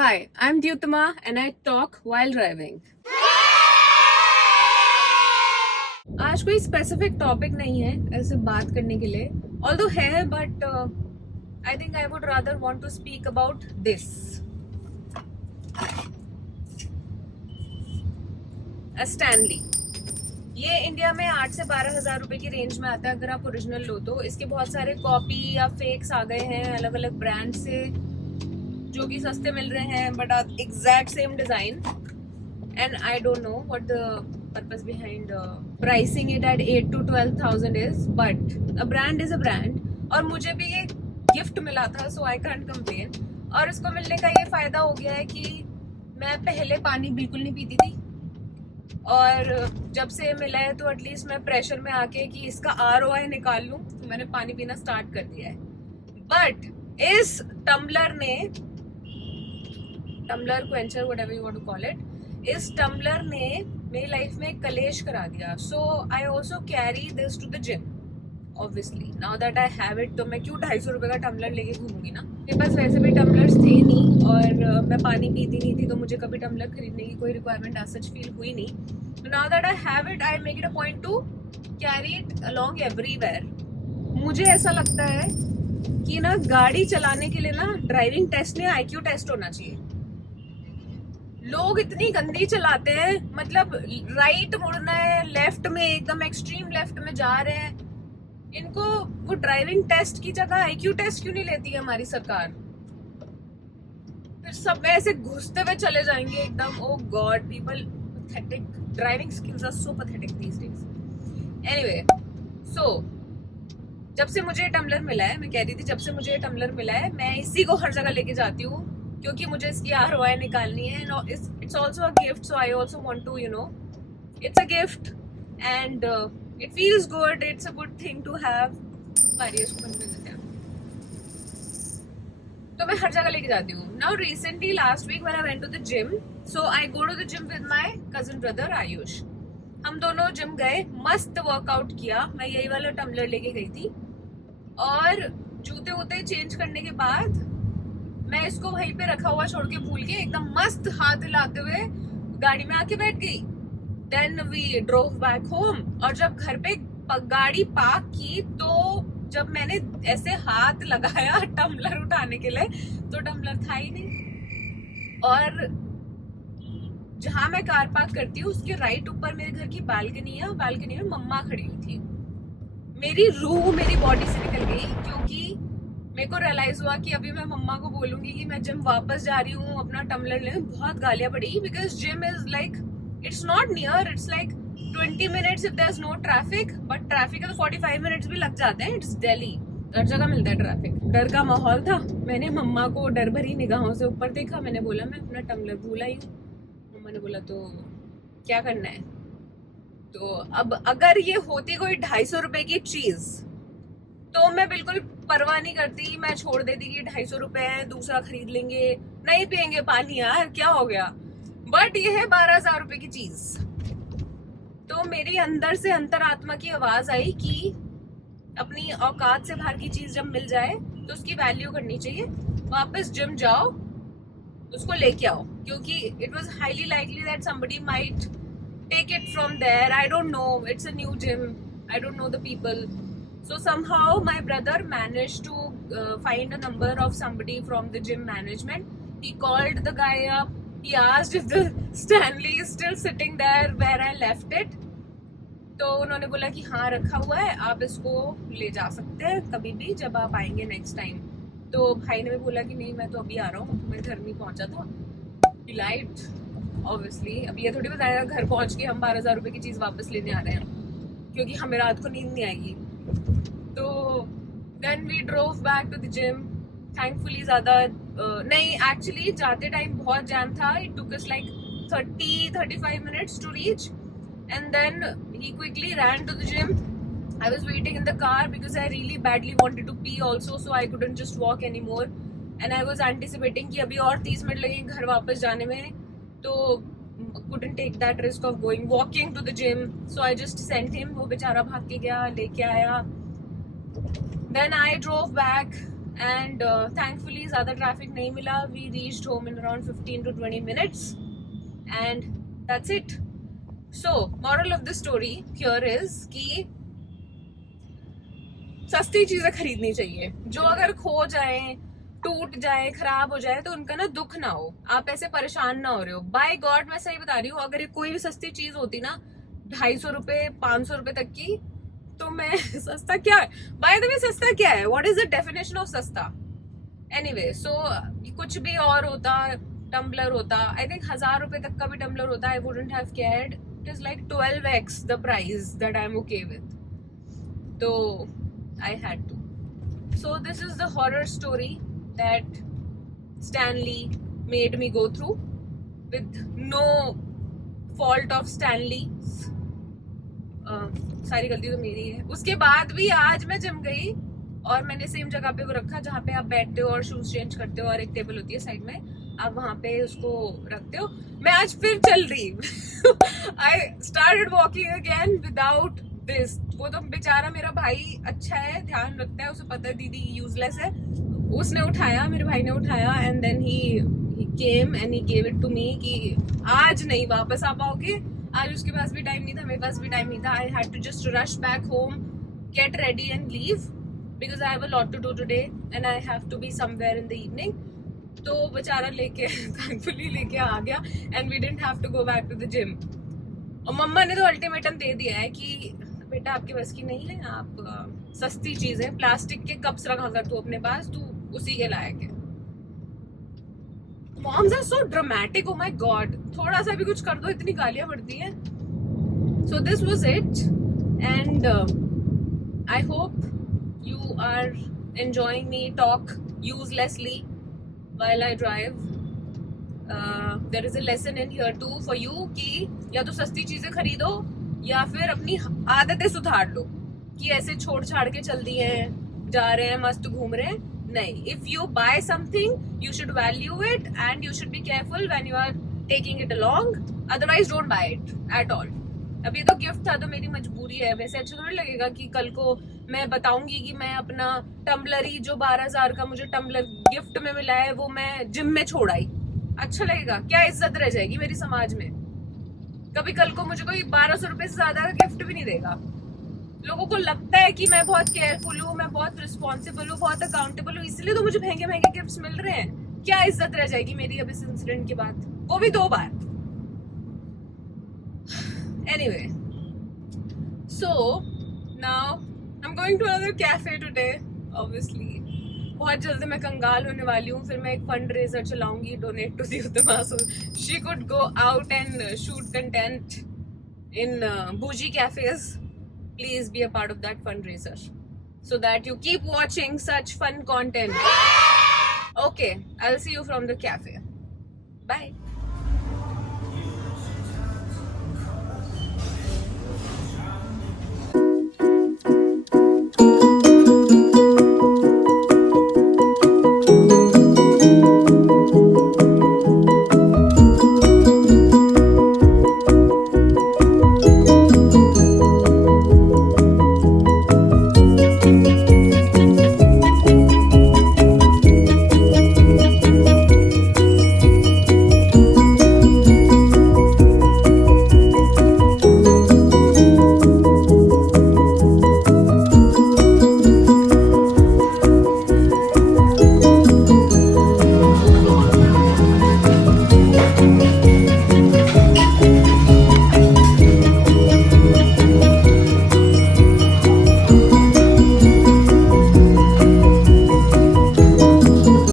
Hi, I'm Dyutama and I talk while driving. आज कोई specific topic नहीं है ऐसे बात करने के लिए, ऑल्दो है but I think I would rather want to speak about this Stanley. ये इंडिया में 8 से 12 हज़ार रुपए की रेंज में आता है अगर आप ओरिजिनल लो तो। इसके बहुत सारे कॉपी या फेक्स आ गए हैं अलग अलग ब्रांड से जो कि सस्ते मिल रहे हैं but exact same design and I don't know what the purpose behind pricing it at 8 to 12,000 is, but a brand is a brand. और मुझे भी ये गिफ्ट मिला था so I can't complain। और इसको मिलने का ये फायदा हो गया है कि मैं पहले पानी बिल्कुल नहीं पीती थी और जब से मिला है तो एटलीस्ट मैं प्रेशर में आके कि इसका ROI निकाल लूं तो मैंने पानी पीना स्टार्ट कर दिया है। बट इस tumbler quencher whatever you want to call it, इस टम्बलर ने मेरी लाइफ में कलेश करा दिया। So I also carry this to the gym obviously now that I have it. तो मैं क्यों 250 रुपए का टम्बलर लेके घूमूंगी ना। मेरे पास वैसे भी टम्बलर्स थे नहीं और मैं पानी पीती नहीं थी तो मुझे कभी टम्बलर खरीदने की कोई रिक्वायरमेंट एज सच फील हुई नहीं। Now that I have it I make it a point two carry it along everywhere. मुझे ऐसा लगता है कि ना गाड़ी चलाने के लिए ना ड्राइविंग टेस्ट नहीं IQ टेस्ट होना चाहिए। लोग इतनी गंदी चलाते हैं, मतलब राइट मुड़ना है, लेफ्ट में एकदम एक्सट्रीम लेफ्ट में जा रहे हैं। इनको वो ड्राइविंग टेस्ट की जगह IQ टेस्ट क्यों नहीं लेती है हमारी सरकार। फिर सब ऐसे घुसते हुए चले जाएंगे एकदम। Oh God, people pathetic, driving skills are so pathetic these days. Anyway, so जब से मुझे टम्बलर मिला है, मैं कह रही थी जब से मुझे टम्बलर मिला है मैं इसी को हर जगह लेके जाती हूँ क्योंकि मुझे इसकी ROI निकालनी है। It's also a gift so I also want to it's a gift and it feels good, it's a good thing to have. तो मैं हर जगह लेके जाती हूँ। Now recently last week when I went to the gym, so I go to the gym with my cousin brother Ayush. हम दोनों gym गए, मस्त वर्कआउट किया। मैं यही वाला टम्बलर लेके गई थी और जूते वूते चेंज करने के बाद मैं इसको वहीं पे रखा हुआ छोड़ के भूल के एकदम मस्त हाथ हिलाते हुए गाड़ी में आके बैठ गई। Then we drove back home और जब घर पे गाड़ी पार्क की तो जब मैंने ऐसे हाथ लगाया टम्बलर उठाने के लिए तो टम्बलर था ही नहीं। और जहां मैं कार पार्क करती हूँ उसके राइट ऊपर मेरे घर की बालकनी है। बालकनी में मम्मा खड़ी हुई थी। मेरी रूह मेरी बॉडी से निकल गई क्योंकि मेरे को रियलाइज हुआ कि अभी मैं मम्मा को बोलूंगी कि मैं जिम वापस जा रही हूँ अपना टम्बलर लेने, बहुत गालियां पड़ी। Because gym is like it's not near, it's like 20 minutes if there is no traffic, but traffic है तो 45 मिनट्स भी लग जाते हैं। इट्स दिल्ली, हर जगह मिलता है ट्रैफिक। डर का माहौल था। मैंने मम्मा को डर भरी निगाहों से ऊपर देखा। मैंने बोला मैं अपना टम्बलर भूल आई हूँ। मम्मा ने बोला तो क्या करना है। तो अब अगर ये होती कोई 250 रुपए की चीज तो मैं बिल्कुल परवाह नहीं करती, मैं छोड़ देती कि 250 रुपए है दूसरा खरीद लेंगे, नहीं पियेंगे पानी यार क्या हो गया। बट ये है 12,000 रुपए की चीज। तो मेरी अंदर से अंतरात्मा की आवाज आई कि अपनी औकात से बाहर की चीज जब मिल जाए तो उसकी वैल्यू करनी चाहिए। वापस जिम जाओ, उसको लेके आओ, क्योंकि it was highly likely that somebody might take it from there. I don't know, it's a new gym, I don't know the people. So somehow my brother managed to find a number of somebody from the gym management. He called the guy up. He asked if the Stanley is still sitting there where I left it. तो उन्होंने बोला कि हाँ रखा हुआ है, आप इसको ले जा सकते हैं कभी भी जब आप आएंगे नेक्स्ट टाइम। तो भाई ने भी बोला कि नहीं मैं तो अभी आ रहा हूँ, मैं घर नहीं पहुंचा था। He lied, obviously। अब ये थोड़ी बताएगा घर पहुंच के हम 12,000 रुपए की चीज वापस लेने आ रहे हैं क्योंकि हमें रात को नींद नहीं आएगी। तो then we drove back to the gym. Thankfully ज़्यादा नहीं, actually जाते टाइम बहुत जैम था। It took us like 30-35 minutes to reach, and then he quickly ran to the gym. I was waiting in the car because I really badly wanted to pee also, so I couldn't just walk anymore. And I was anticipating कि अभी और 30 minute लगेंगे घर वापस जाने में, तो couldn't take that risk of walking to the gym. So I just sent him. वो बेचारा भाग के गया, लेके आया। Then I drove back and thankfully ज़्यादा ट्रैफिक नहीं मिला. We reached home in around 15 to 20 minutes and that's it. So moral of the story here is कि सस्ती चीजें खरीदनी चाहिए. जो अगर खो जाए, टूट जाए, खराब हो जाए तो उनका ना दुख ना हो, आप ऐसे परेशान ना हो रहे हो. बाय गॉड मैं सही बता रही हूँ, अगर कोई भी सस्ती चीज होती ना 250 रुपए 500 रुपए तक की, तो मैं सस्ता क्या है, बाय द वे सस्ता क्या है, what is the definition of सस्ता. एनीवे सो कुछ भी और होता, टम्बलर होता, आई थिंक 1000 रुपए तक का भी टम्बलर होता, I wouldn't have cared. It is like 12x the price that I am okay with. तो I had to. So this is the horror story that Stanley made me go through with no fault of Stanley's. सारी गलती तो मेरी है. उसके बाद भी आज मैं जिम गई और मैंने सेम जगह पे वो रखा जहाँ पे आप बैठते हो और शूज चेंज करते हो, और एक टेबल होती है साइड में, आप वहाँ पे उसको रखते हो. मैं आज फिर चल रही. I started walking again without this. वो तो बेचारा मेरा भाई अच्छा है, ध्यान रखता है, उसे पता है दीदी यूजलेस है. उसने उठाया, मेरे भाई ने उठाया, and then he came and he gave it to me कि आज नहीं वापस आ पाओगे. आज उसके पास भी टाइम नहीं था, मेरे पास भी टाइम नहीं था. I had to just rush back home, get ready and leave because I have a lot to do today and I have to be somewhere in the evening. तो बेचारा लेके थैंकफुली लेके आ गया and we didn't have to go back to the gym. और मम्मा ने तो अल्टीमेटम दे दिया है कि बेटा आपकी बस की नहीं है, आप सस्ती चीजें, प्लास्टिक के कप्स रखा कर तू अपने पास, तू उसी के लायक है. Moms are so dramatic, oh my god, थोड़ा सा भी कुछ कर दो इतनी गालियां पड़ती हैं. So this was it and I hope you are enjoying me talk uselessly while I drive. There is a lesson in here too for you कि या तो सस्ती चीजें खरीदो या फिर अपनी आदतें सुधार लो कि ऐसे छोड़ छाड़ के चल दिए हैं, जा रहे हैं, मस्त घूम रहे हैं. नहीं, if you buy something you should value it and you should be careful when you are taking it along, otherwise don't buy it at all. अभी तो गिफ्ट था तो मेरी मजबूरी है. वैसे अच्छा थोड़ी लगेगा कि कल को मैं बताऊंगी कि मैं अपना टम्बलर ही जो 12,000 का मुझे टम्बलर गिफ्ट में मिला है वो मैं जिम में छोड़ आई. अच्छा लगेगा क्या? इज्जत रह जाएगी मेरी समाज में. कभी कल को मुझे कोई 1200 रुपए से ज्यादा का गिफ्ट भी नहीं देगा. लोगों को लगता है कि मैं बहुत केयरफुल हूँ, मैं बहुत रिस्पॉन्सिबल हूँ, बहुत अकाउंटेबल हूँ, इसलिए तो मुझे महंगे महंगे गिफ्ट्स मिल रहे हैं. क्या इज्जत रह जाएगी मेरी अब इस इंसिडेंट के बाद, वो भी 2 बार. Anyway, so now I am going to another cafe today. Obviously बहुत जल्दी मैं कंगाल होने वाली हूँ. फिर मैं एक फंड रेजर चलाऊंगी, donate to the Uttama, so she could go out and shoot content in bougie cafes. Please be a part of that fundraiser so that you keep watching such fun content. Okay, I'll see you from the cafe. Bye.